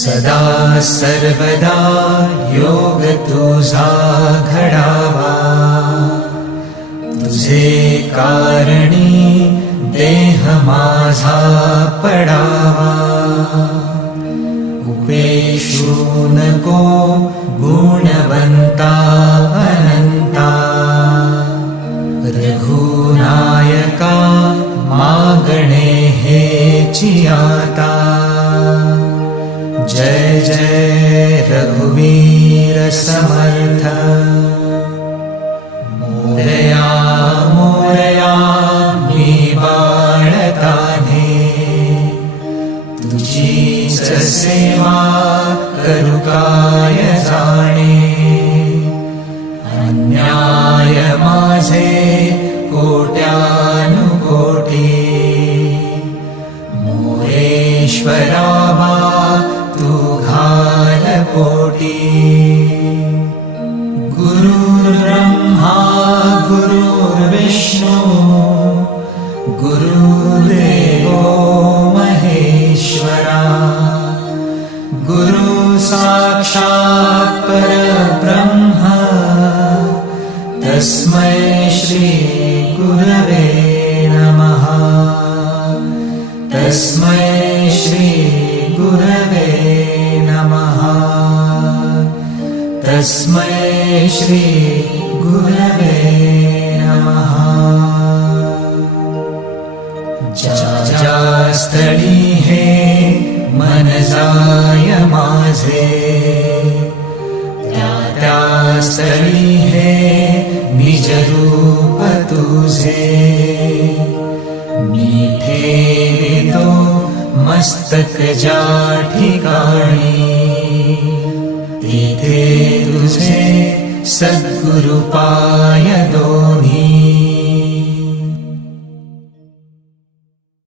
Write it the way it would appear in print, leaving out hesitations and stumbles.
सदा सर्वदा योग तुझा घडावा, तुझे कारणी देह माझा पडावा. उपेशू नको गुणवंता अनंता, रघुनायका मागणे हेची आता. जय जय रघुवीर समर्थ. मोरया मोरया मी बाळताने, तुझीच सेवा करू काय जाणे. अन्याय माझे कोट्यानुकोटी, मोरेश्वरावा तू घाल पोटी. गुरुर्ब्रह्मा गुरुर्विष्णू गुरुर्देवो महेश्वरा. गुरु साक्षात् परब्रह्म, तस्मै श्री गुरवे नमः. तस्मै श्री गुरवे नमः. तस्मै श्री गुरवे नमः. ज्या स्थळी हे मन जाय माझे, त्या स्थळी हे निज रूप तुझे. मी ठेवितो मस्तक ज्या ठिकाणी, तिथे तुझे सद्गुरु पाय दोन्ही.